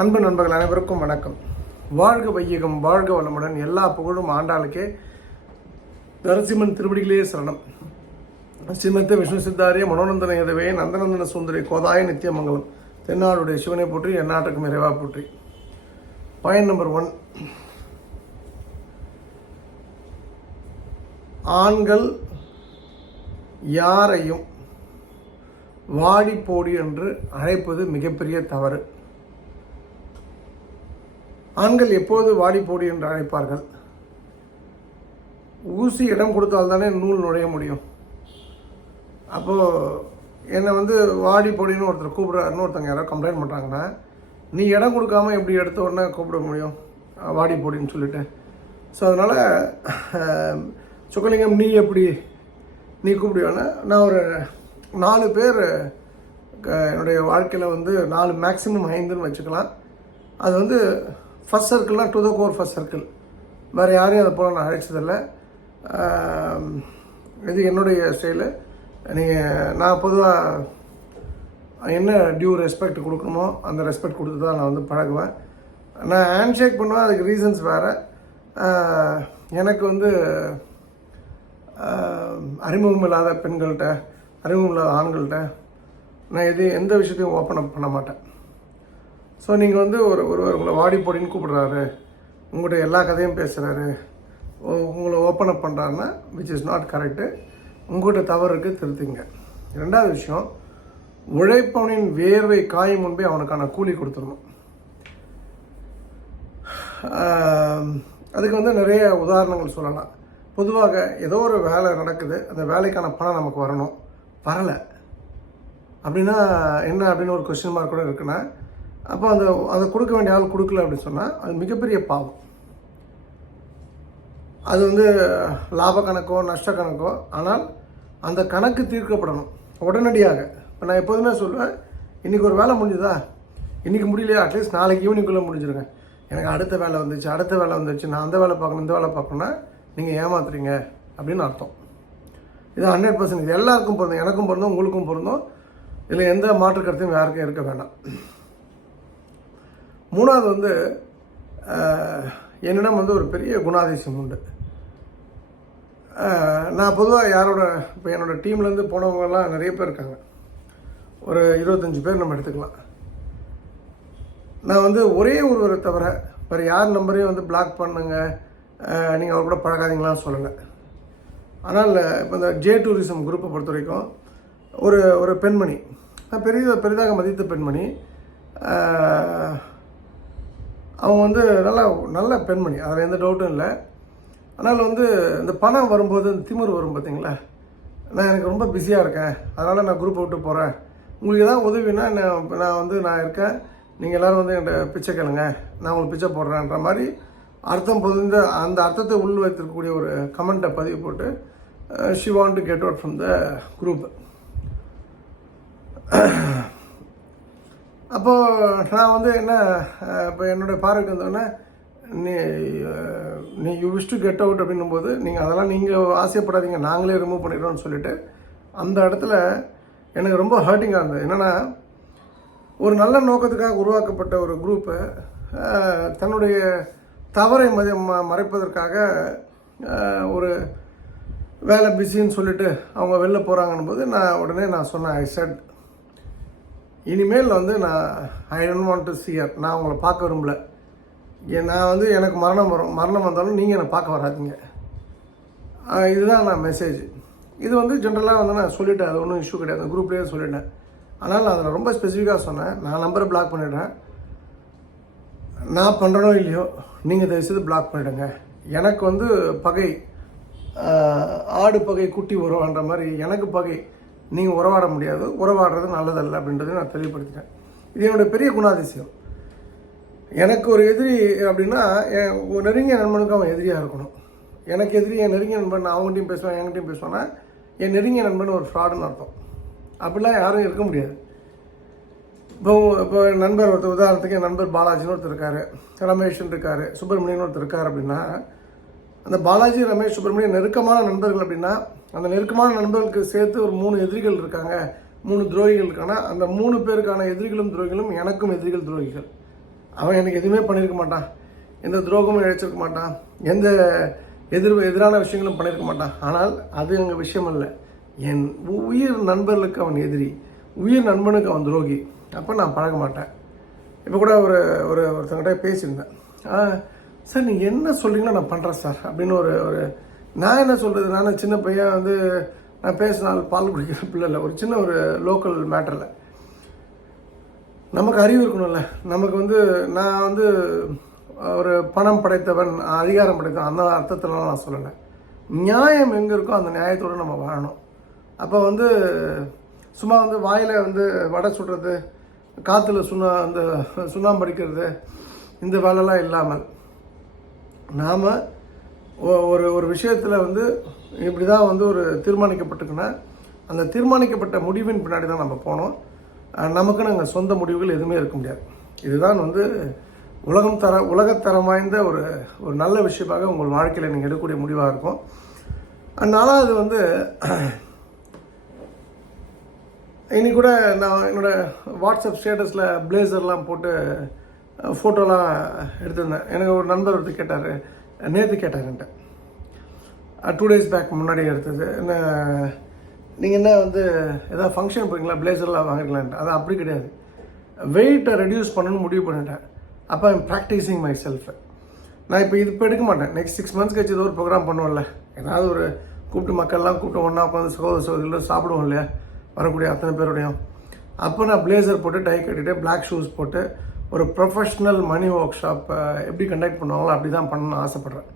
அன்பு நண்பர்கள் அனைவருக்கும் வணக்கம். வாழ்க வையகம் வாழ்க வளமுடன் எல்லா புகழும் ஆண்டாளுக்கே. நரசிம்மன் திருவடிகளே சரணம். ஸ்ரீமத்த விஷ்ணு சித்தாரிய மனோநந்தன எதவே நந்தநந்தன சுந்தரி கோதாய நித்தியமங்கலம் தென்னாடுடைய சிவனை போற்றி எந்நாட்டுக்கும் இறைவா போற்றி. பாயிண்ட் நம்பர் ஒன் ஆண்கள் யாரையும் வாடி போடி என்று அழைப்பது மிகப்பெரிய தவறு. ஆண்கள் எப்போது வாடி என்று அழைப்பார்கள்? ஊசி இடம் கொடுத்தால்தானே நூல் நுழைய முடியும். அப்போது என்னை வந்து வாடி போடின்னு ஒருத்தர் கூப்பிட்றாருன்னு ஒருத்தங்க யாரோ கம்ப்ளைண்ட் பண்ணுறாங்கன்னா நீ இடம் கொடுக்காம எப்படி எடுத்த உடனே கூப்பிட முடியும்? வாடி பொடின்னு சொல்லிட்டு. ஸோ அதனால் சுக்கலிங்கம் நீ எப்படி? நீ கூப்பிடுவேன்னா நான் ஒரு நாலு பேர் என்னுடைய வாழ்க்கையில் வந்து நாலு மேக்ஸிமம் ஐந்துன்னு வச்சுக்கலாம். அது வந்து first சர்க்கிள்னால் to the core first circle வேறு யாரையும் அதை போல் நான் அழைச்சதில்லை. இது என்னுடைய ஸ்டைலு நீங்கள் நான் பொதுவாக என்ன டியூ ரெஸ்பெக்ட் கொடுக்கணுமோ அந்த ரெஸ்பெக்ட் கொடுத்து தான் நான் வந்து பழகுவேன். நான் ஹேண்ட் ஷேக் பண்ணுவேன் அதுக்கு ரீசன்ஸ் வேறு. எனக்கு வந்து அறிமுகம் இல்லாத பெண்கள்கிட்ட அறிமுகம் இல்லாத ஆண்கள்கிட்ட நான் எது எந்த விஷயத்தையும் ஓப்பன் அப் பண்ண மாட்டேன். ஸோ நீங்கள் வந்து ஒரு ஒருவர் உங்களை வாடி போடின்னு கூப்பிடுறாரு. உங்கள்கிட்ட எல்லா கதையும் பேசுகிறாரு உங்களை ஓப்பன் அப் பண்ணுறாருன்னா விச் இஸ் நாட் கரெக்டு உங்கள்கிட்ட தவறு இருக்குது திருத்திங்க. ரெண்டாவது விஷயம் உழைப்பவனின் வேர்வை காயும் முன்பே அவனுக்கான கூலி கொடுத்துடணும். அதுக்கு வந்து நிறைய உதாரணங்கள் சொல்லலாம். பொதுவாக ஏதோ ஒரு வேலை நடக்குது அந்த வேலைக்கான பணம் நமக்கு வரணும். வரலை. அப்படின்னா என்ன அப்படின்னு ஒரு கொஸ்டின் மார்க் கூட இருக்குன்னா அப்போ அந்த அதை கொடுக்க வேண்டிய ஆள் கொடுக்கல அப்படின்னு சொன்னால் அது மிகப்பெரிய பாவம். அது வந்து லாப கணக்கோ நஷ்ட கணக்கோ ஆனால் அந்த கணக்கு தீர்க்கப்படணும். உடனடியாக. இப்போ நான் எப்போதுமே சொல்லுவேன் இன்றைக்கி ஒரு வேலை முடிஞ்சுதா? இன்றைக்கி முடியலையா? அட்லீஸ்ட் நாளைக்கு ஈவினிங்குள்ளே முடிஞ்சிருங்க. எனக்கு அடுத்த வேலை வந்துச்சு அடுத்த வேலை வந்துச்சு நான் அந்த வேலை பார்க்கணும் இந்த வேலை பார்க்கணும்னா நீங்கள் ஏமாத்துறீங்க. அப்படின்னு அர்த்தம். இது ஹண்ட்ரட் பர்சன்ட் இது எல்லாருக்கும் பொருந்தும் எனக்கும் பொருந்தும் உங்களுக்கும் பொருந்தும். இதில் எந்த மாற்று கருத்தையும் யாருக்கும் இருக்க வேண்டாம். மூணாவது வந்து என்னிடம் வந்து ஒரு பெரிய குணாதிசயம் உண்டு. நான் பொதுவாக யாரோட இப்போ என்னோடய டீம்லேருந்து போனவங்கலாம் நிறைய பேர் இருக்காங்க. ஒரு இருபத்தஞ்சி பேர் நம்ம எடுத்துக்கலாம். நான் வந்து ஒரே ஒருவரை தவிர வேறு யார் நம்பரையும் வந்து பிளாக் பண்ணுங்க நீங்கள் அவர் கூட பழகாதீங்களான்னு சொல்லலை ஆனால் இப்போ இந்த ஜே டூரிசம் குரூப்பை பொறுத்த வரைக்கும் ஒரு ஒரு பெண்மணி நான் பெரிய பெரிதாக மதித்த பெண்மணி அவங்க வந்து நல்லா நல்ல பெண்மணி. அதில் எந்த டவுட்டும் இல்லை. ஆனால் வந்து இந்த பணம் வரும்போது இந்த திமிர் வரும் பார்த்தீங்களா? நான் எனக்கு ரொம்ப பிஸியாக இருக்கேன். அதனால் நான் குரூப்பை விட்டு போகிறேன் உங்களுக்கு ஏதாவது உதவினா நான் நான் வந்து நான் இருக்கேன். நீங்கள் எல்லோரும் வந்து என்கிட்ட பிச்சை கேளுங்க. நான் உங்களுக்கு பிச்சை போடுறேன்ற மாதிரி அர்த்தம் பொதுந்த அந்த அர்த்தத்தை உள் வைத்திருக்கக்கூடிய ஒரு கமெண்ட்டை பதிவு போட்டு she want to get out from the group அப்போது நான் வந்து என்ன இப்போ என்னுடைய பார்வைக்கு வந்தோடனே நீ நீ you wish to get out அப்படின்னும் போது நீங்கள் அதெல்லாம் நீங்கள் ஆசைப்படாதீங்க நாங்களே ரிமூவ் பண்ணிடுறோம்னு சொல்லிட்டு அந்த இடத்துல எனக்கு ரொம்ப ஹர்ட்டிங்காக இருந்தது. என்னென்னா ஒரு நல்ல நோக்கத்துக்காக உருவாக்கப்பட்ட ஒரு குரூப்பு தன்னுடைய தவறை மதி ம- மறைப்பதற்காக ஒரு வேலை பிஸின்னு சொல்லிட்டு அவங்க வெளில போகிறாங்கன்னும் போது நான் உடனே நான் சொன்னேன் ஐ செட் இனிமேல் வந்து நான் I don't want to cheer நான் உங்களை பார்க்க விரும்பல. நான் வந்து எனக்கு மரணம் வரும். மரணம் வந்தாலும் நீங்கள் என்னை பார்க்க வராதீங்க. இதுதான் நான் மெசேஜ் இது வந்து ஜென்ரலாக வந்து நான் சொல்லிட்டேன். அது ஒன்றும் இஷ்யூ கிடையாது. குரூப்லேயே சொல்லிட்டேன். ஆனால் நான் அதில் ரொம்ப ஸ்பெசிஃபிக்காக சொன்னேன். நான் நம்பரை பிளாக் பண்ணிடுறேன். நான் பண்ணுறனோ இல்லையோ நீங்கள் தயவுசெய்து பிளாக் பண்ணிவிடுங்க எனக்கு வந்து பகை ஆடு பகை குட்டி வரும்ன்ற மாதிரி எனக்கு பகை. நீங்கள் உறவாட முடியாது. உறவாடுறது நல்லதல்ல அப்படின்றத நான் தெளிவுபடுத்திட்டேன். இது என்னுடைய பெரிய குணாதிசயம். எனக்கு ஒரு எதிரி அப்படின்னா என் ஒரு நெருங்கிய நண்பனுக்கு அவன் எதிரியாக இருக்கணும். எனக்கு எதிரி என் நெருங்கிய நண்பன் நான் அவங்ககிட்டயும் பேசுவேன் என்கிட்டயும் பேசுவேன்னா என் நெருங்கிய நண்பன் ஒரு ஃப்ராடுன்னு அர்த்தம். அப்படிலாம் யாரும் இருக்க முடியாது. இப்போ இப்போ நண்பர் ஒருத்தர் உதாரணத்துக்கு என் நண்பர் பாலாஜின்னு ஒருத்தர் இருக்காரு. ரமேஷ்னு இருக்காரு. சுப்பிரமணியன் ஒருத்தர் இருக்கார் அப்படின்னா அந்த பாலாஜி ரமேஷ் சுப்பிரமணியன் நெருக்கமான நண்பர்கள் அப்படின்னா அந்த நெருக்கமான நண்பர்களுக்கு சேர்த்து ஒரு மூணு எதிரிகள் இருக்காங்க மூணு துரோகிகள் அந்த மூணு பேருக்கான எதிரிகளும் துரோகிகளும் எனக்கும் எதிரிகள் துரோகிகள். அவன் எனக்கு எதுவுமே பண்ணியிருக்க மாட்டான். எந்த துரோகமும் இழைச்சிருக்க மாட்டான். எந்த எதிர் எதிரான விஷயங்களும் பண்ணியிருக்க மாட்டான். ஆனால் அது எங்கள் விஷயம் அல்ல. என் உ- உயிர் நண்பர்களுக்கு அவன் எதிரி. உயிர் நண்பனுக்கு அவன் துரோகி. அப்போ நான் பழக மாட்டேன். இப்போ கூட ஒரு ஒரு ஒருத்தங்கிட்ட பேசியிருந்தேன். சார் நீங்கள் என்ன சொல்கிறீங்களோ நான் பண்ணுறேன் சார் அப்படின்னு ஒரு ஒரு நான் என்ன சொல்கிறது நான் சின்ன பையன் வந்து நான் பேசினால் பால் குடிக்கிற பிள்ளை இல்லை. ஒரு சின்ன ஒரு லோக்கல் மேட்டரில் நமக்கு அறிவு இருக்கணும்ல. நமக்கு வந்து நான் வந்து ஒரு பணம் படைத்தவன் அதிகாரம் படைத்தவன் அந்த அர்த்தத்திலலாம் நான் சொல்லலை. நியாயம் எங்கே இருக்கோ அந்த நியாயத்தோடு நம்ம வாழணும். அப்போ வந்து சும்மா வந்து வாயில் வந்து வடை சுடுறது காற்றுல சுண்ணா அந்த சுண்ணாம்பு அடிக்கிறது இந்த வேலைலாம் இல்லாமல் நாம் ஒரு ஒரு விஷயத்தில் வந்து இப்படி தான் வந்து ஒரு தீர்மானிக்கப்பட்டிருக்குன்னா அந்த தீர்மானிக்கப்பட்ட முடிவின் பின்னாடி தான் நம்ம போனோம். நமக்குன்னு அங்கே சொந்த முடிவுகள் எதுவுமே இருக்க முடியாது. இதுதான் வந்து உலகம் தர உலகத்தரம் வாய்ந்த ஒரு ஒரு நல்ல விஷயமாக உங்கள் வாழ்க்கையில் நீங்கள் எடுக்கக்கூடிய முடிவாக இருக்கும். அதனால அது வந்து இனி கூட நான் என்னோட வாட்ஸ்அப் ஸ்டேட்டஸில் பிளேசர்லாம் போட்டு ஃபோட்டோலாம் எடுத்திருந்தேன். எனக்கு ஒரு நண்பர் ஒருத்தர் கேட்டார் நேற்று கேட்டார் என்கிட்ட. டூ டேஸ் பேக் முன்னாடி எடுத்தது. என்ன நீங்கள் என்ன வந்து எதாவது ஃபங்க்ஷன் போகிறீங்களா பிளேசர்லாம் வாங்குறீங்களான்ட்டு அது அப்படி கிடையாது. வெயிட்டை ரெடியூஸ் பண்ணணும்னு முடிவு பண்ணிட்டேன். அப்போ ஐம் ப்ராக்டிஸிங் மை செல்ஃப் நான் இப்போ இது இப்போ எடுக்க மாட்டேன். நெக்ஸ்ட் சிக்ஸ் மந்த்ஸ் கழிச்சு ஏதோ ஒரு ப்ரோக்ராம் பண்ணுவோம்ல. ஏதாவது ஒரு கூப்பிட்டு மக்கள்லாம் கூப்பிட்டு ஒன்றா உட்காந்து சகோதர சகோதரிகளோட சாப்பிடுவோம் இல்லையா? வரக்கூடிய அத்தனை பேருடையும். அப்போ நான் பிளேசர் போட்டு டை கட்டிட்டு பிளாக் ஷூஸ் போட்டு ஒரு ப்ரொஃபஷ்னல் மணி ஒர்க் ஷாப்பை எப்படி கண்டக்ட் பண்ணுவாங்களோ அப்படி தான் பண்ணணும்னு ஆசைப்பட்றேன்.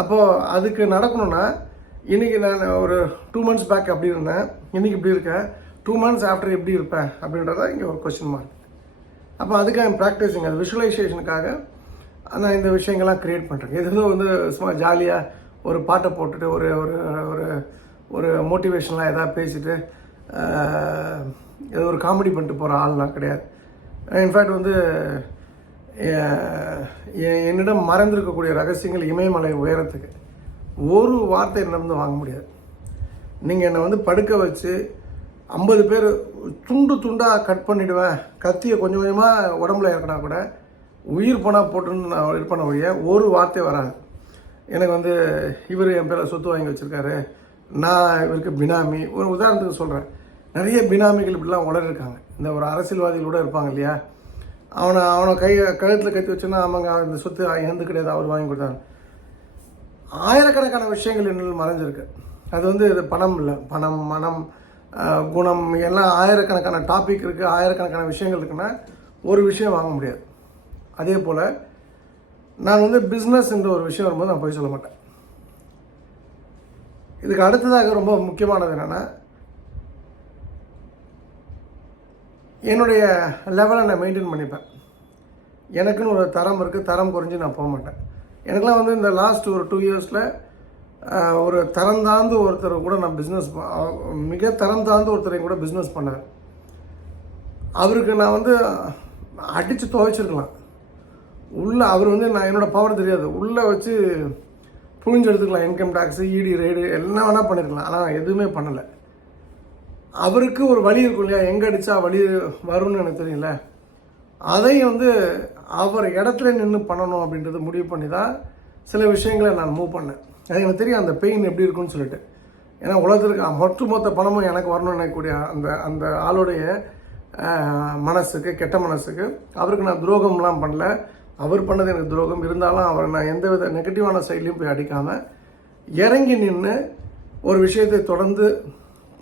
அப்போது அதுக்கு நடக்கணும்னா இன்றைக்கி நான் ஒரு டூ மந்த்ஸ் பேக் அப்படி இருந்தேன். இன்றைக்கி இப்படி இருக்கேன். டூ மந்த்ஸ் ஆஃப்டர் எப்படி இருப்பேன் அப்படின்றத இங்கே ஒரு கொஸ்டின் மார்க் அப்போ அதுக்காக ப்ராக்டிஸிங் அது விஷுவலைசேஷனுக்காக நான் இந்த விஷயங்கள்லாம் க்ரியேட் பண்ணுறேன் எதுவும் வந்து சும்மா ஜாலியாக ஒரு பாட்டை போட்டுட்டு ஒரு ஒரு ஒரு ஒரு மோட்டிவேஷன்லாம் எதாவது பேசிட்டு ஏதோ ஒரு காமெடி பண்ணிட்டு போகிற ஆள்லாம் கிடையாது. இன்ஃபேக்ட் வந்து என்னிடம் மறைந்திருக்கக்கூடிய ரகசியங்கள் இமயமலை உயரத்துக்கு ஒரு வார்த்தை என்னிடம் வாங்க முடியாது. நீங்கள் என்னை வந்து படுக்க வச்சு ஐம்பது பேர் துண்டு துண்டாக கட் பண்ணிவிடுவேன் கத்தியை கொஞ்சம் கொஞ்சமாக உடம்புல இறக்கினா கூட உயிர் போனால் போட்டுன்னு நான் இது பண்ண ஒழிய ஒரு வார்த்தை வராது. எனக்கு வந்து இவர் என் பேரை சொத்து வாங்கி வச்சுருக்காரு. நான் இவருக்கு பினாமி. ஒரு உதாரணத்துக்கு சொல்கிறேன் நிறைய பினாமிகள் இப்படிலாம் உலர் இருக்காங்க இந்த ஒரு அரசியல்வாதிகள் கூட இருப்பாங்க இல்லையா? அவனை அவனை கை கழுத்தில் கட்டி வச்சுன்னா அவங்க இந்த சொத்து எந்த கிடையாது அவர் வாங்கி கொடுத்தாங்க ஆயிரக்கணக்கான விஷயங்கள் இன்னும் மறைஞ்சிருக்கு. அது வந்து இது பணம் இல்லை. பணம் மனம் குணம் எல்லாம் ஆயிரக்கணக்கான டாபிக் இருக்குது ஆயிரக்கணக்கான விஷயங்கள் இருக்குன்னா ஒரு விஷயம் வாங்க முடியாது. அதே போல் நான் வந்து பிஸ்னஸ்ன்ற ஒரு விஷயம் வரும்போது நான் போய் சொல்ல மாட்டேன். இதுக்கு அடுத்ததாக ரொம்ப முக்கியமானது என்னென்னா என்னுடைய லெவலை நான் மெயின்டைன் பண்ணிப்பேன். எனக்குன்னு ஒரு தரம் இருக்குது தரம் குறைஞ்சி நான் போக மாட்டேன். எனக்குலாம் வந்து இந்த லாஸ்ட் ஒரு டூ இயர்ஸில் ஒரு தரம் தாழ்ந்து ஒருத்தர் கூட நான் பிஸ்னஸ் மிக தரம் தாழ்ந்து ஒருத்தரையும் கூட பிஸ்னஸ் பண்ணேன் அவருக்கு நான் வந்து அடித்து துவைச்சிருக்கலாம். உள்ளே அவர் வந்து நான் என்னோட பவர் தெரியாது. உள்ளே வச்சு புழிஞ்சு எடுத்துக்கலாம். இன்கம் டேக்ஸு இடி ரைடு எல்லாம் வேணால் பண்ணிருக்கலாம். ஆனால் எதுவுமே பண்ணலை. அவருக்கு ஒரு வழி இருக்கும் இல்லையா? எங்கே அடித்தா வழி வரும்னு எனக்கு தெரியல. அதை வந்து அவர் இடத்துல நின்று பண்ணணும் அப்படின்றத முடிவு பண்ணி தான் சில விஷயங்களை நான் மூவ் பண்ணேன். அது எனக்கு தெரியும் அந்த பெயின் எப்படி இருக்குன்னு சொல்லிட்டு. ஏன்னா உலகத்தில் ஒட்டுமொத்த பணமும் எனக்கு வரணும்னு நினைக்கக்கூடிய அந்த அந்த ஆளுடைய மனசுக்கு கெட்ட மனசுக்கு அவருக்கு நான் துரோகம்லாம் பண்ணல. அவர் பண்ணது எனக்கு துரோகம். இருந்தாலும் அவரை நான் எந்த வித நெகட்டிவான சைட்லையும் போய் அடிக்காமல் இறங்கி நின்று ஒரு விஷயத்தை தொடர்ந்து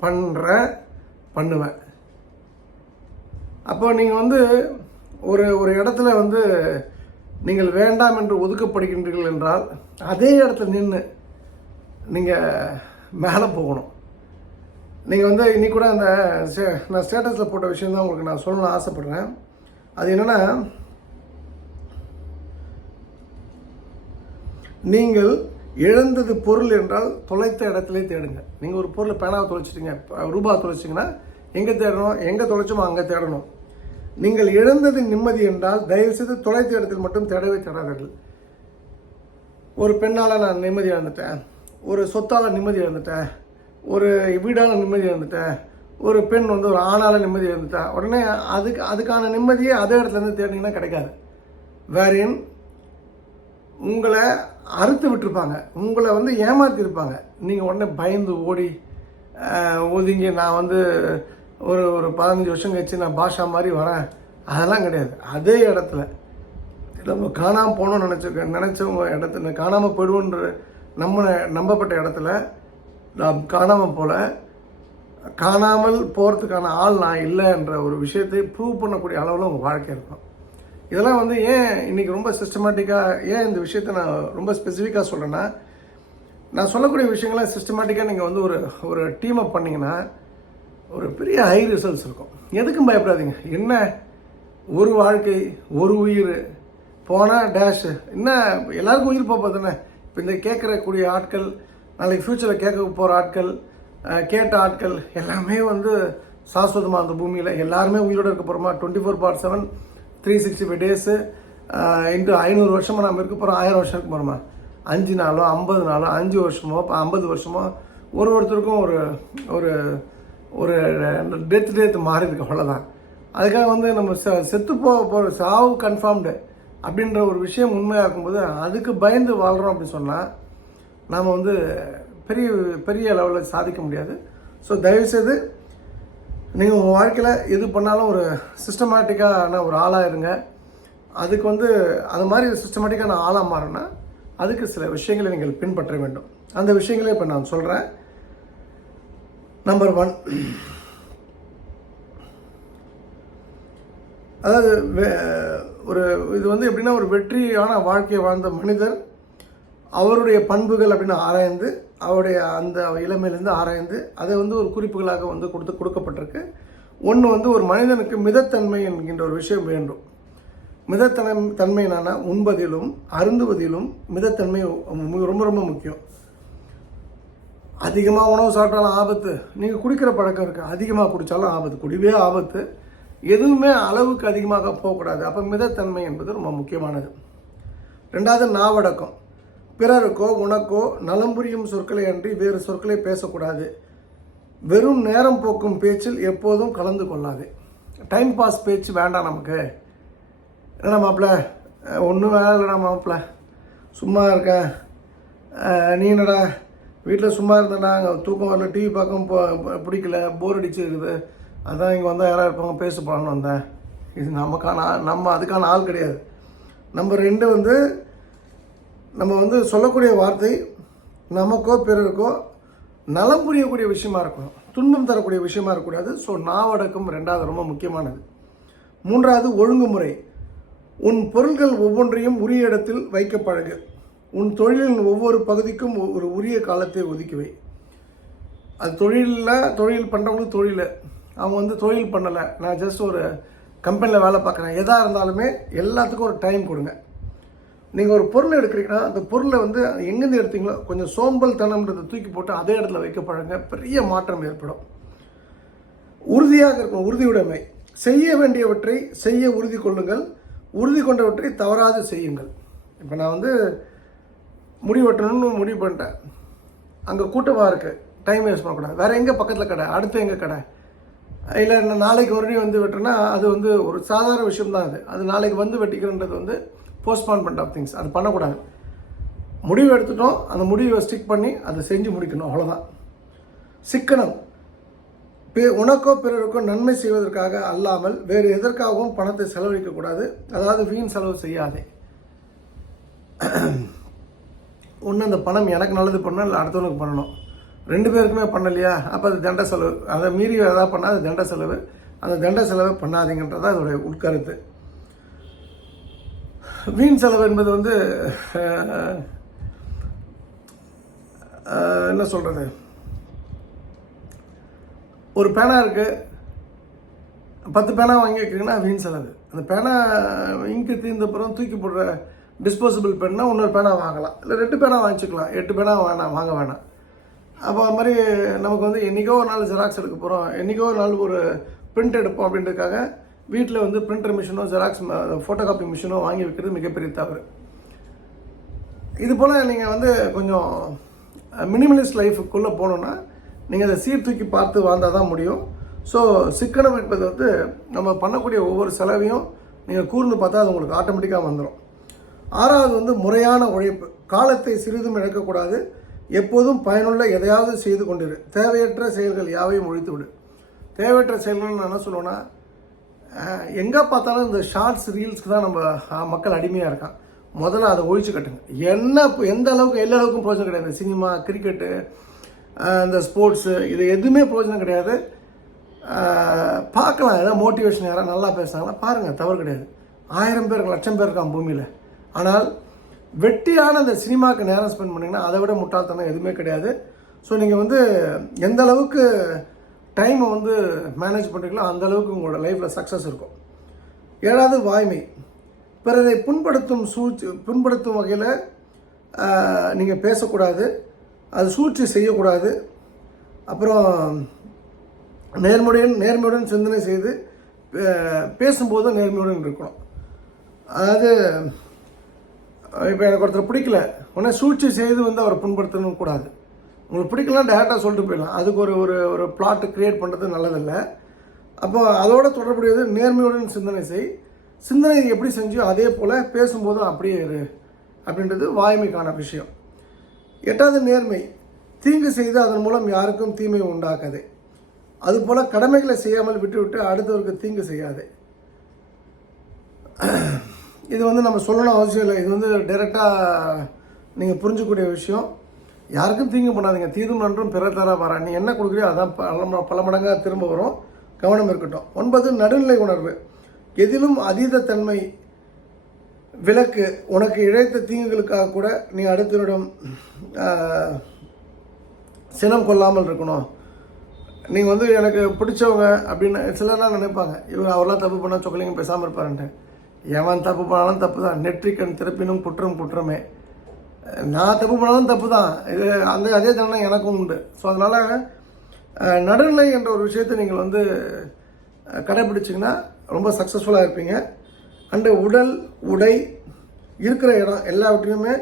பண்ணுறேன் பண்ணுவேன். அப்போ நீங்கள் வந்து ஒரு ஒரு இடத்துல வந்து நீங்கள் வேண்டாம் என்று ஒதுக்கப்படுகின்றீர்கள் என்றால் அதே இடத்துல நின்று நீங்கள் மேலே போகணும். நீங்கள் வந்து இன்னைக்கு கூட அந்த ஸ்டே- நான் ஸ்டேட்டஸில் போட்ட விஷயம் தான் உங்களுக்கு நான் சொல்லணும்னு ஆசைப்படுறேன். அது என்னென்னா நீங்கள் இழந்தது பொருள் என்றால் தொலைத்த இடத்திலே தேடுங்க. நீங்கள் ஒரு பொருள் பேனாவை தொலைச்சிட்டீங்க ரூபா தொலைச்சிங்கன்னா எங்கே தேடணும்? எங்கே தொலைச்சோமோ அங்கே தேடணும். நீங்கள் இழந்தது நிம்மதி என்றால் தயவுசெய்து தொலைத்த இடத்தில் மட்டும் தேடவே தேடாதீர்கள். ஒரு பெண்ணால் நான் நிம்மதி இழந்துட்டேன். ஒரு சொத்தால் நிம்மதி இழந்துட்டேன். ஒரு வீடால் நிம்மதி இழந்துட்டேன். ஒரு பெண் வந்து ஒரு ஆணால நிம்மதி இருந்துட்டா உடனே அதுக்கு அதுக்கான நிம்மதியை அதே இடத்துல இருந்து தேடினீங்கன்னா கிடைக்காது. வேறேன் உங்களை அறுத்து விட்டுருப்பாங்க. உங்களை வந்து ஏமாற்றிருப்பாங்க நீங்கள் உடனே பயந்து ஓடி ஒதுங்கி நான் வந்து ஒரு ஒரு பதினஞ்சு வருஷம் கழிச்சு நான் பாஷா மாதிரி வரேன். அதெல்லாம் கிடையாது. அதே இடத்துல நம்ம காணாமல் போகணும்னு நினச்சிருக்க நினச்சவங்க இடத்துல காணாமல் போயிடுவோன்ற நம்ம நம்பப்பட்ட இடத்துல நாம் காணாமல் போல காணாமல் போகிறதுக்கான ஆள் நான் இல்லைன்ற ஒரு விஷயத்தை ப்ரூவ் பண்ணக்கூடிய அளவில் உங்கள் வாழ்க்கை இருக்கும். இதெல்லாம் வந்து ஏன் இன்றைக்கி ரொம்ப சிஸ்டமேட்டிக்காக ஏன் இந்த விஷயத்தை நான் ரொம்ப ஸ்பெசிஃபிக்காக சொல்கிறேன்னா நான் சொல்லக்கூடிய விஷயங்களை சிஸ்டமேட்டிக்காக நீங்கள் வந்து ஒரு ஒரு டீம் அப் பண்ணிங்கன்னா ஒரு பெரிய ஹை ரிசல்ட்ஸ் இருக்கும். எதுக்கும் பயப்படாதீங்க. என்ன ஒரு வாழ்க்கை ஒரு உயிர் போனால் டேஷ் என்ன எல்லாருக்கும் உயிர் போக தானே? இப்போ இந்த கேட்குறக்கூடிய ஆட்கள் நாளைக்கு ஃப்யூச்சரில் கேட்க போகிற ஆட்கள் கேட்ட ஆட்கள் எல்லாமே வந்து சாஸ்வதமாக அந்த பூமியில் எல்லாருமே உயிரோடு இருக்க போகிறோமா twenty four bar seven three sixty five days into ஐநூறு வருஷமாக நம்ம இருக்க போகிறோம் ஆயிரம் வருஷம் இருக்க போகிறோமா அஞ்சு நாளோ ஐம்பது நாளோ அஞ்சு வருஷமோ இப்போ ஐம்பது வருஷமோ ஒரு ஒருத்தருக்கும் ஒரு ஒரு ஒரு டெத் டேத் மாறி இருக்கு அவ்வளோதான் அதுக்காக வந்து நம்ம செ செத்து போக போகிற சாவு கன்ஃபார்ம்டு அப்படின்ற ஒரு விஷயம் உண்மையாக இருக்கும்போது அதுக்கு பயந்து வாழ்கிறோம் அப்படின்னு சொன்னால் நாம் வந்து பெரிய பெரிய லெவலில் சாதிக்க முடியாது. ஸோ தயவுசெய்து நீங்கள் உங்கள் வாழ்க்கையில் எது பண்ணாலும் ஒரு சிஸ்டமேட்டிக்கான ஒரு ஆளாக இருங்க. அதுக்கு வந்து அது மாதிரி சிஸ்டமேட்டிக்கான ஆளாக மாறினா அதுக்கு சில விஷயங்களை நீங்கள் பின்பற்ற வேண்டும். அந்த விஷயங்களே இப்போ நான் சொல்கிறேன் நம்பர் ஒன் அதாவது வே- ஒரு இது வந்து எப்படின்னா ஒரு வெற்றியான வாழ்க்கையை வாழ்ந்த மனிதர் அவருடைய பண்புகள் அப்படின்னு ஆராய்ந்து அவருடைய அந்த இளமையிலேருந்து ஆராய்ந்து அதை வந்து ஒரு குறிப்புகளாக வந்து கொடுத்து கொடுக்கப்பட்டிருக்கு. ஒன்று வந்து ஒரு மனிதனுக்கு மிதத்தன்மை என்கின்ற ஒரு விஷயம் வேண்டும். மிதத்தனம் தன்மை என்னன்னா உண்பதிலும் அருந்துவதிலும் மிதத்தன்மை ரொம்ப ரொம்ப முக்கியம். அதிகமாக உணவு சாப்பிட்டாலும் ஆபத்து. நீங்கள் குடிக்கிற பழக்கம் இருக்குது அதிகமாக குடித்தாலும் ஆபத்து. குடிவே ஆபத்து. எதுவுமே அளவுக்கு அதிகமாக போகக்கூடாது. அப்போ மிதத்தன்மை என்பது ரொம்ப முக்கியமானது. ரெண்டாவது நாவடக்கம். பிறருக்கோ உனக்கோ நலம் புரியும் சொற்களை அன்றி வேறு சொற்களை பேசக்கூடாது. வெறும் நேரம் போக்கும் பேச்சில் எப்போதும் கலந்து கொள்ளாது. டைம் பாஸ் பேச்சு வேண்டாம் நமக்கு. என்ன மாப்பிள்ள ஒன்றும் வேலை இல்லைடா மாப்பிள்ள சும்மா இருக்கேன் நீ என்னடா? வீட்டில் சும்மா இருந்தேன்னா அங்கே தூக்கம் வரல டிவி பார்க்கவும் போ- பிடிக்கல போர் அடிச்சிருக்குது. அதான் இங்கே வந்தால் யாராக இருப்பாங்க பேச போகலான்னு வந்தேன். இது நமக்கான ஆள் நம்ம அதுக்கான ஆள் கிடையாது. நம்பர் ரெண்டு வந்து நம்ம வந்து சொல்லக்கூடிய வார்த்தை நமக்கோ பிறருக்கோ நலம் புரியக்கூடிய விஷயமா இருக்கணும். துன்பம் தரக்கூடிய விஷயமா இருக்கக்கூடாது. ஸோ நாவடக்கம் ரெண்டாவது ரொம்ப முக்கியமானது. மூன்றாவது ஒழுங்குமுறை. உன் பொருள்கள் ஒவ்வொன்றையும் உரிய இடத்தில் வைக்க பழகு. உன் தொழிலின் ஒவ்வொரு பகுதிக்கும் ஒரு உரிய காலத்தை ஒதுக்கிவை. அது தொழிலில் தொழில் பண்ணுறவங்களுக்கு தொழில். அவங்க வந்து தொழில் பண்ணலை. நான் ஜஸ்ட் ஒரு கம்பெனியில் வேலை பார்க்குறேன். எதாக இருந்தாலுமே எல்லாத்துக்கும் ஒரு டைம் கொடுங்க. நீங்கள் ஒரு பொருளை எடுக்கிறீங்கன்னா அந்த பொருளை வந்து எங்கேருந்து எடுத்தீங்களோ கொஞ்சம் சோம்பல் தனம்ன்றதை தூக்கி போட்டு அதே இடத்துல வைக்க பழங்க பெரிய மாற்றம் ஏற்படும். உறுதியாக இருக்கும் உறுதியுடைமை செய்ய வேண்டியவற்றை செய்ய உறுதி கொள்ளுங்கள். உறுதி கொண்டவற்றை தவறாது செய்யுங்கள். இப்போ நான் வந்து முடிவெட்டணும்னு முடிவு பண்ணிட்டேன். அங்கே கூட்டமாக இருக்குது டைம் வேஸ்ட் பண்ணக்கூடாது. வேறு எங்கே பக்கத்தில் கடை? அடுத்து எங்கே கடை? இல்லை நான் நாளைக்கு மறுபடியும் வந்து வெட்டுறேன்னா அது வந்து ஒரு சாதாரண விஷயம் தான் அது. அது நாளைக்கு வந்து வெட்டிக்கிறன்றது வந்து போஸ்ட்பான்மெண்ட் ஆஃப் திங்ஸ் அது பண்ணக்கூடாது. முடிவு எடுத்துட்டோம். அந்த முடிவை ஸ்டிக் பண்ணி அதை செஞ்சு முடிக்கணும். அவ்வளோதான் சிக்கனம். பே உனக்கோ பிறருக்கோ நன்மை செய்வதற்காக அல்லாமல் வேறு எதற்காகவும் பணத்தை செலவழிக்கக்கூடாது அதாவது வீண் செலவு செய்யாதே. ஒன்று அந்த பணம் எனக்கு நல்லது பண்ணணும் இல்லை அடுத்தவனுக்கு பண்ணணும். ரெண்டு பேருக்குமே பண்ணலையா? அப்போ அது தண்ட செலவு. அதை மீறி எதாவது பண்ணால் அது தண்ட செலவு. அந்த தண்ட செலவை பண்ணாதீங்கன்றது அதோடைய உட்கருத்து. வீண் செலவு என்பது வந்து என்ன சொல்கிறது ஒரு பேனா இருக்குது பத்து பேனா வாங்கி வைக்கிறீங்கன்னா வீண் செலவு. அந்த பேனா இங்கு தீர்ந்த அப்புறம் தூக்கி போடுற டிஸ்போசபிள் பென்னா இன்னொரு பேனா வாங்கலாம். இல்லை ரெண்டு பேனா வாங்கிச்சுக்கலாம். எட்டு பேனா வேணாம் வாங்க வேணாம். அப்போ அது மாதிரி நமக்கு வந்து என்றைக்கோ ஒரு நாள் ஜெராக்ஸ் எடுக்க போகிறோம் என்றைக்கோ ஒரு நாள் ஒரு பிரிண்ட் எடுப்போம் அப்படின்றதுக்காக வீட்டில் வந்து பிரிண்டர் மிஷினோ ஜெராக்ஸ் ஃபோட்டோ காப்பி மிஷினோ வாங்கி வைக்கிறது மிகப்பெரிய தவறு. இது போல் நீங்கள் வந்து கொஞ்சம் மினிமலிஸ்ட் லைஃபுக்குள்ளே போனோன்னா நீங்கள் அதை சீர்தூக்கி பார்த்து வாழ்ந்தால் தான் முடியும். ஸோ சிக்கனம் என்பது வந்து நம்ம பண்ணக்கூடிய ஒவ்வொரு செலவையும் நீங்கள் கூர்ந்து பார்த்தா அது உங்களுக்கு ஆட்டோமேட்டிக்காக வந்துடும் ஆறாவது வந்து முறையான உழைப்பு. காலத்தை சிறிதும் இழக்கக்கூடாது. எப்போதும் பயனுள்ள எதையாவது செய்து கொண்டிரு. தேவையற்ற செயல்கள் யாவையும் ஒழித்து விடு. தேவையற்ற செயல்கள் நான் என்ன சொல்லுவேன்னா எங்கே பார்த்தாலும் இந்த ஷார்ட்ஸ் ரீல்ஸ்க்கு தான் நம்ம மக்கள் அடிமையாக இருக்கான் முதல்ல அதை ஒழிச்சு கட்டுங்க. என்ன எந்த அளவுக்கு எல்லா அளவுக்கும் ப்ரோஜனம் கிடையாது. சினிமா கிரிக்கெட்டு இந்த ஸ்போர்ட்ஸு இது எதுவுமே பிரயோஜனம் கிடையாது. பார்க்கலாம். ஏதாவது மோட்டிவேஷன் யாராவது நல்லா பேசுனாங்களா பாருங்கள் தவறு கிடையாது. ஆயிரம் பேர் லட்சம் பேர் இருக்கான் பூமியில். ஆனால் வெட்டியான இந்த சினிமாவுக்கு நேரம் ஸ்பெண்ட் பண்ணிங்கன்னா அதை விட முட்டாள்தனம் எதுவுமே கிடையாது. ஸோ நீங்கள் வந்து எந்த அளவுக்கு டைமை வந்து மேனேஜ் பண்ணுறீங்களோ அந்த அளவுக்கு உங்களோட லைஃப்பில் சக்ஸஸ் இருக்கும். ஏழாவது வாய்மை. பிறரை புண்படுத்தும் சூழ்ச்சி புண்படுத்தும் வகையில் நீங்கள் பேசக்கூடாது. அது சூழ்ச்சி செய்யக்கூடாது. அப்புறம் நேர்மையுடன் நேர்மையுடன் சிந்தனை செய்து பேசும்போது நேர்மையுடன் இருக்கணும். அதாவது இப்போ எனக்கு ஒருத்தர் பிடிக்கல. உடனே சூழ்ச்சி செய்து வந்து அவரை புண்படுத்தணும் கூடாது. உங்களுக்கு பிடிக்கலாம் டேரெக்டாக சொல்லிட்டு போயிடலாம். அதுக்கு ஒரு ஒரு ஒரு பிளாட் க்ரியேட் பண்ணுறது நல்லதில்லை. அப்போ அதோட தொடர்புடையது நேர்மையுடன் சிந்தனை செய். சிந்தனை எப்படி செஞ்சோ அதே போல் பேசும்போதும் அப்படியே இரு அப்படின்றது வாய்மைக்கான விஷயம். எட்டாவது நேர்மை தீங்கு செய்து அதன் மூலம் யாருக்கும் தீமை உண்டாக்காதே. அதுபோல் கடமைகளை செய்யாமல் விட்டுவிட்டு அடுத்தவருக்கு தீங்கு செய்யாதே. இது வந்து நம்ம சொல்லணும் அவசியம் இல்லை. இது வந்து டைரெக்டாக நீங்கள் புரிஞ்சக்கூடிய விஷயம். யாருக்கும் தீங்கு பண்ணாதீங்க. தீதும் நன்றும் பிற தர வர. நீ என்ன கொடுக்குறியோ அதான் பல பல மடங்காக திரும்ப வரும். கவனம் இருக்கட்டும். ஒன்பது நடுநிலை உணர்வு. எதிலும் அதீத தன்மை விலக்கு உனக்கு இழைத்த தீங்குகளுக்காக கூட நீ அடுத்தவரிடம் சினம் கொள்ளாமல் இருக்கணும். நீங்கள் வந்து எனக்கு பிடிச்சவங்க அப்படின்னு சிலர்லாம் நினைப்பாங்க. இவர் அவரெல்லாம் தப்பு பண்ணால் சொக்கலிங்க பேசாமல் இருப்பாருன்ட்டு. எவன் தப்பு பண்ணாலும் தப்பு தான் நெற்றிக்கண் திருப்பினும் குற்றம் குற்றமே. நான் தப்பு பண்ணாலும் தப்பு தான் இது அந்த அதே தண்டனை எனக்கும் உண்டு. ஸோ அதனால் நடுநிலை என்ற ஒரு விஷயத்தை நீங்கள் வந்து கடைப்பிடிச்சிங்கன்னா கடைபிடிச்சிங்கன்னா ரொம்ப சக்ஸஸ்ஃபுல்லாக இருப்பீங்க. அண்டு உடல் உடை இருக்கிற இடம் எல்லாவற்றையுமே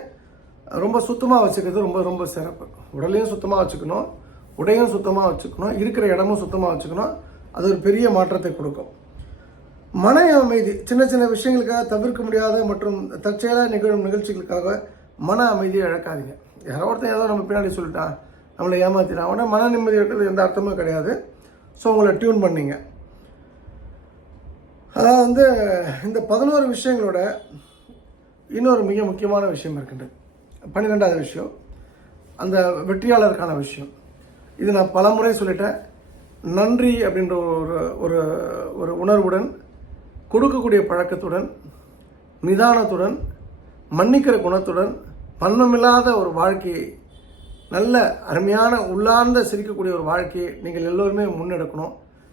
ரொம்ப சுத்தமாக வச்சுக்கிறது ரொம்ப ரொம்ப சிறப்பு. உடலையும் சுத்தமாக வச்சுக்கணும். உடையும் சுத்தமாக வச்சுக்கணும். இருக்கிற இடமும் சுத்தமாக வச்சுக்கணும். அது ஒரு பெரிய மாற்றத்தை கொடுக்கும். மன அமைதி சின்ன சின்ன விஷயங்களுக்காக தவிர்க்க முடியாத மற்றும் தற்செயலாக நிகழும் நிகழ்ச்சிகளுக்காக மன அமைதியை இழக்காதீங்க. யாரோ ஒருத்தன் ஏதோ நம்ம பின்னாடி சொல்லிட்டான் நம்மளை ஏமாத்திட்டான். உடனே மன நிம்மதி இருக்கிறது எந்த அர்த்தமும் கிடையாது. ஸோ உங்களை டியூன் பண்ணிங்க. அதாவது வந்து இந்த பதினோரு விஷயங்களோட இன்னொரு மிக முக்கியமான விஷயம் இருக்கின்றது. பன்னிரெண்டாவது விஷயம் அந்த வெற்றியாளருக்கான விஷயம். இது நான் பல முறை சொல்லிட்டேன். நன்றி அப்படின்ற ஒரு ஒரு ஒரு உணர்வுடன் கொடுக்கக்கூடிய பழக்கத்துடன் நிதானத்துடன் மன்னிக்கிற குணத்துடன் பண்ணமில்லாத ஒரு வாழ்க்கையை நல்ல அருமையான உள்ளார்ந்த சிரிக்கக்கூடிய ஒரு வாழ்க்கையை நீங்கள் எல்லோருமே முன்னெடுக்கணும்.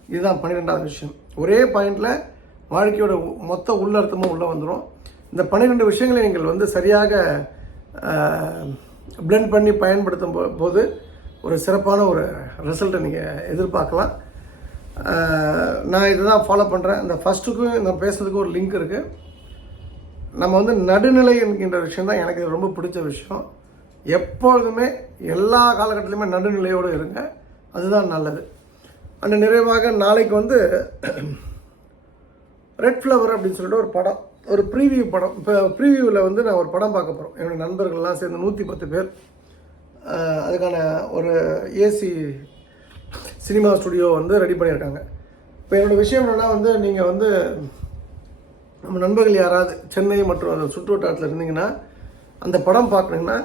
இதுதான் பன்னிரெண்டாவது விஷயம். ஒரே பாயிண்டில் வாழ்க்கையோட மொத்த உள்ளர்த்தமும் உள்ளே வந்துடும் இந்த பன்னிரெண்டு விஷயங்களை நீங்கள் வந்து சரியாக பிளெண்ட் பண்ணி பயன்படுத்தும் போ- போது ஒரு சிறப்பான ஒரு ரிசல்ட்டை நீங்கள் எதிர்பார்க்கலாம். நான் இதை தான் ஃபாலோ பண்ணுறேன் இந்த ஃபஸ்ட்டுக்கும் இந்த பேசுறதுக்கும் ஒரு லிங்க் இருக்குது நம்ம வந்து நடுநிலை என்கின்ற விஷயம் தான் எனக்கு ரொம்ப பிடிச்ச விஷயம். எப்பொழுதுமே எல்லா காலகட்டத்திலுமே நடுநிலையோடு இருங்க. அதுதான் நல்லது. அந்த நிறைவாக நாளைக்கு வந்து ரெட் ஃப்ளவர் அப்படின்னு சொல்லிட்டு ஒரு படம் ஒரு ப்ரீவியூ படம். இப்போ ப்ரீவியூவில் வந்து நான் ஒரு படம் பார்க்க போகிறோம் என்னுடைய நண்பர்கள்லாம் சேர்ந்து நூற்றி பத்து பேர். அதுக்கான ஒரு ஏசி சினிமா ஸ்டுடியோ வந்து ரெடி பண்ணியிருக்காங்க. இப்போ என்னோடய விஷயம் என்னென்னா வந்து நீங்கள் வந்து நம்ம நண்பர்கள் யாராவது சென்னை மற்றும் அந்த சுற்று வட்டாரத்தில் இருந்தீங்கன்னா அந்த படம் பார்க்கணுங்கன்னா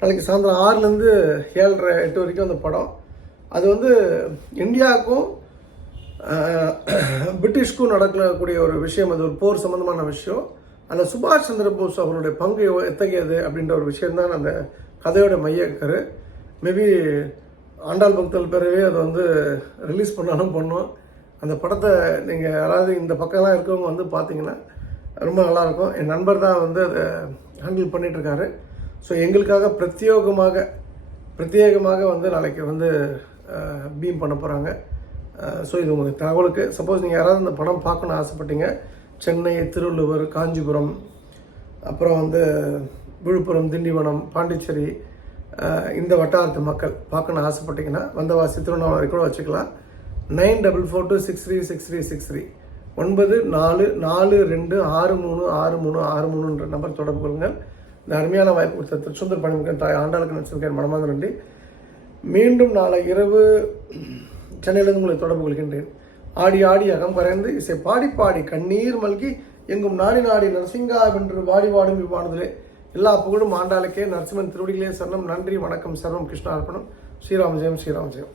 நாளைக்கு சாயந்தரம் ஆறுலேருந்து ஏழரை எட்டு வரைக்கும் அந்த படம். அது வந்து இந்தியாவுக்கும் பிரிட்டிஷ்க்கும் நடக்கக்கூடிய ஒரு விஷயம். அது ஒரு போர் சம்மந்தமான விஷயம். அந்த சுபாஷ் சந்திர போஸ் அவருடைய பங்கு எத்தகையது அப்படின்ற ஒரு விஷயந்தான் அந்த கதையோட மையக்கரு. மேபி ஆண்டாள் பக்தர்கள் பேரவே அதை வந்து ரிலீஸ் பண்ணாலும் பண்ணோம். அந்த படத்தை நீங்கள் யாராவது இந்த பக்கம்லாம் இருக்கவங்க வந்து பார்த்தீங்கன்னா ரொம்ப நல்லாயிருக்கும். என் நண்பர் தான் வந்து அதை ஹேண்டில் பண்ணிகிட்ருக்காரு ஸோ எங்களுக்காக பிரத்யேகமாக பிரத்யேகமாக வந்து நாளைக்கு வந்து பீம் பண்ண போகிறாங்க ஸோ இது உங்களுக்கு தகவலுக்கு. சப்போஸ் நீங்கள் யாராவது இந்த படம் பார்க்கணுன்னு ஆசைப்பட்டீங்க. சென்னை திருவள்ளுவர் காஞ்சிபுரம் அப்புறம் வந்து விழுப்புரம் திண்டிவனம் பாண்டிச்சேரி இந்த வட்டாரத்து மக்கள் பார்க்கணுன்னு ஆசைப்பட்டீங்கன்னா வந்தவாசி திருவண்ணாமலை கூட வச்சுக்கலாம். Nine double four two six three six three six three. ஒன்பது நாலு நாலு ரெண்டு ஆறு மூணு ஆறு மூணு ஆறு மூணுன்ற நம்பர் தொடர்பு கொள்ளுங்கள் இந்த அருமையான வாய்ப்பு கொடுத்த திருச்செந்தூர் பணிமுகன் தாய் ஆண்டாளுக்கு நினைச்சிருக்கேன் மனமாக நன்றி. மீண்டும் நாளை இரவு சென்னையிலிருந்து உங்களை தொடர்பு கொள்கின்றேன். ஆடி ஆடி அகம் கரைந்து இசை பாடி பாடி கண்ணீர் மல்கி எங்கும் நாடி நாடி நரசிங்கா வென்று வாடி வாடும் இவ்வானதிலே. எல்லா புகழும் ஆண்டாளுக்கே நரசிம்மன் திருவடிகளே சரணம். நன்றி வணக்கம் சர்வம் கிருஷ்ணார்ப்பணம். ஸ்ரீராம் ஜெயம் ஸ்ரீராம் ஜெயம்.